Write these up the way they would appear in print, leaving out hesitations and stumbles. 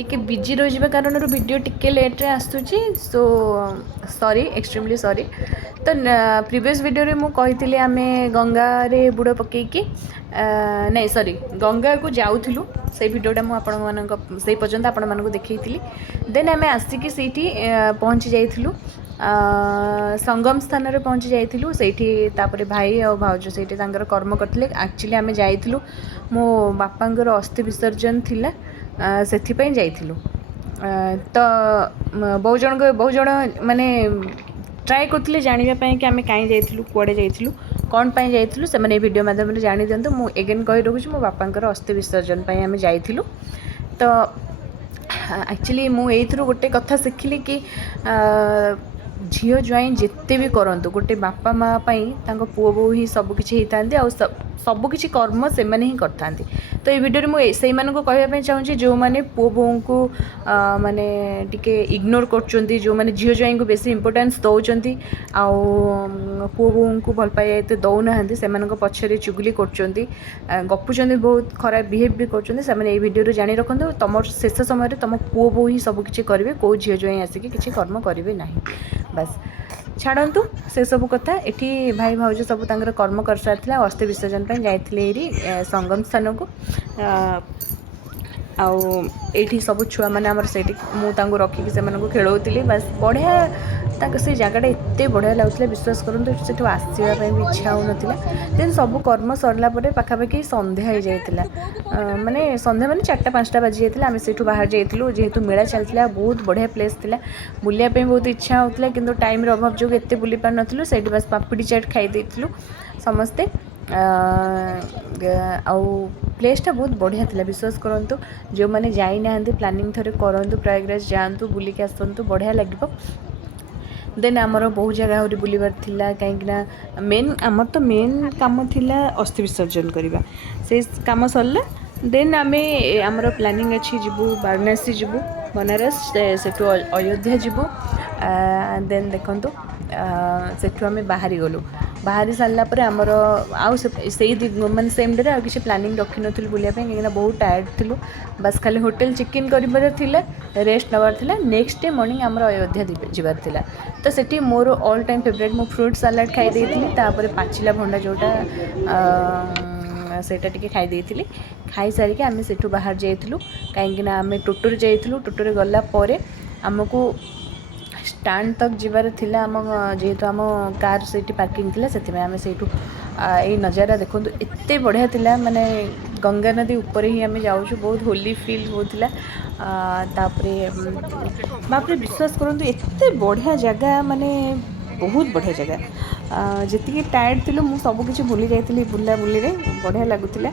टिके बिजी रही कारण वीडियो टिके लेट्रे आसूची सो सॉरी एक्सट्रीमली सॉरी। तो प्रीवियस वीडियो रे मुझे कही आम गंगा रे बुड़ पकईकी नहीं सॉरी गंगा को जाऊँ से वीडियोटा मुझे पर्यंत आपण मानक देखी देन आम आसिक पहुँची जाइलु संगम स्थान रे पहुँची जाइलु से भाई और भाउज से कर्म करते एक्चुअली आम जाइलु मो बापांकर अस्थि विसर्जन थिला से जाइलु तो बहुत जन माने ट्राए करते जानापी कि आम कहीं जाइलु कुआड़े जाइलु कौन पाई जाइलु से मैंने वीडियो माध्यम जानी दिंतु मु एगेन कही रखुची मो बापांकर अस्थि विसर्जन पाई आम जाइलु। तो एक्चुअली मुझे गोटे कथा शिखिली कि झील ज्वाई जिते भी करंतु गोटे बापा माँ पुओ बो ही सबकि होता सबकि कर्म से मैंने ही करता। तो ये वीडियो मुझे कहवाई चाहूँगी जो मैंने पुओ बो को माने टिके इग्नोर कर जो मैंने झील ज्वाई को बेसी इंपोर्टेंस दौरान पुओ बो को भल पाइबा एत दौना से पछरे चुगली कर गपुंट बहुत खराब बिहेव भी कर वीडियो जानी रखु तुम शेष समय तुम पुओ बो ही सबकि करेंगे कौ झील ज्वाई आसिक किसी कर्म करेंगे ना बस छाड़ू से सब कथा ये भाई भाउज सब कर्म कर सारी अस्थि विसर्जन जाइए संगम स्थान को आठी सब छुआ मैंने आमर से मुझे रखिकी से खेलौली बस बढ़िया से जगटा एत बढ़िया लगुला विश्वास करूँ से आसवाई भी इच्छा हो नाला देन सब कर्म सरला पाखापाखि संध्या हो जाता माने संध्या माने 4-5टा बाजी जाता आम से बाहर जाइलु जेहेतु मेला चलता बहुत बढ़िया प्लेस था बुलायापी बहुत इच्छा होता कि टाइम अभाव जो एत बुली पार नुँ से बस पापड़ी चाट खाई समस्ते प्लेसटा बहुत बढ़िया था विश्वास करूँ जो मैंने जाना प्लानिंग थे करूँ प्रयागराज जातु बुलिक आसतु बढ़िया लगे देन आमर बहुत जगह आहरी बुलबार थिला कहीं मेन आमर तो मेन काम थिला अस्थि विसर्जन करवा से काम सरला देन आमे आमर प्लानिंग अच्छी जीवु वाराणसी जीवु बनारस सेठू अयोध्या जीवु देन देखो सेठू आम बाहरी गलु बाहरी सारा आमर आउ माने सेम डे आउ किसी प्लानिंग रखी नी बुलाया कहीं बहुत टायर्ड थिलु बस खाली होटल चेक इन कर रेस्ट नबार थिला नेक्स्ट डे मॉर्निंग आमर अयोध्या जीवार थिला। तो सेठी मोर ऑल टाइम फेवरेट मो फ्रूट सलाड खाई देइथिली तापर पाचिला भंडा जोटा सेटा टिके खाई देइथिली खाई सारिके आम सेठू बाहर जाइलु कहीं आम टोटोरे जाइलु टोटोरे गला परे आमको स्टैंड तक जीवार थिला आम जेहेतु आम कार से पार्किंग थिला से आम से ये नज़ारा देखो एत बढ़िया थिला माने गंगा नदी ऊपर ही आम जाऊँ बहुत होली फील होता बापरे विश्वास करूँ एत बढ़िया जगह माने बहुत बढ़िया जगह जी टायर्ड थी मुझे सबकि भूली जाइली बुला बुली बढ़िया लगुला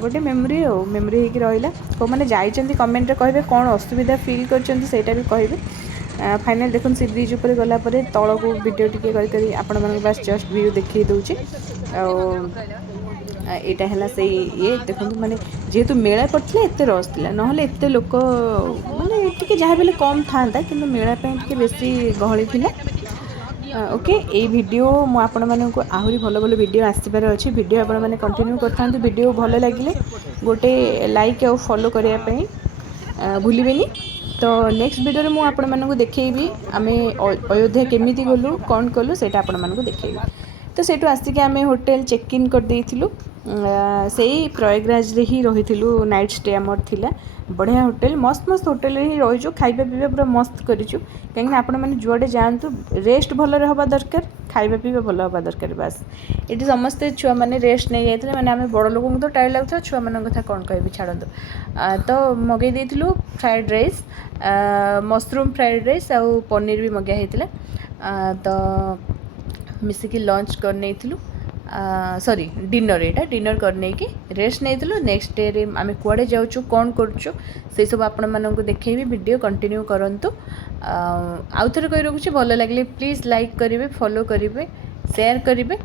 गोटे मेमोरी हो मेमोरी होकर रहा कौ मैंने जाइए कमेंट रे कहे कौन असुविधा फील कर भी कहे फाइनल देखो सी ब्रिज ऊपर गला तल को वीडियो टिके आपण मान पास जस्ट व्यू देखी दूची यहाँ है से ये देखो माने जेहेतु मेला पड़ता एत रस था ना एत लोक माने टी जहाँ भी कम था कि मेला टे बेसी गहली थी ओके ये वीडियो मु आपण मानक आहरी भल भल वीडियो आसबार अच्छी वीडियो आपण मैंने कंटिन्यू करता वीडियो भल लगे गोटे लाइक और फॉलो करने भूलें। तो नेक्स्ट वीडियो में आपण मानक देखी आम अयोध्या केमी गलु कौन कलु से आपण मानक देखी तो सेठू आसिक आम होटेल चेक इन करदेलु से प्रयागराज रे ही रही नाइट स्टे आमर थिला बढ़िया होटेल मस्त मस्त होटेल ही रहीचु खाइबा पीवा पूरा मस्त करूँ कहीं आपण मैंने जुआडे जातु रेस्ट भल हवा दरकार खाइबा पीवा भल हवा दरकार बस ये समस्ते छुआ मैंने रेस्ट नहीं जाते मैंने आम बड़ लोक तो टायर्ड लगता छुआ मान कथा कौन कह छाड़ू तो मगई देलु fried rice mushroom fried rice आउ पनीर भी मगाई होता तो मिसिकी लंच कर नहीं सॉरी डिनर यहाँ डिनर करने की रेस्ट नहीं नेक्स्ट डे रे आम कुआडे जाऊँ कौन करुँ से सब आपण मानक देखी वीडियो कंटिन्यू करूँ आउ थे कही रखुच्छी भल लगे प्लीज़ लाइक करेंगे फॉलो करेंगे शेयर करेंगे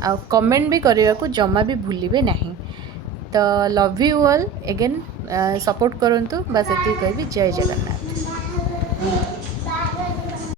आ कमेंट भी करने को जमा भी भूलिए ना तो love you all again support करूँ बस ये कहि जय जगन्नाथ।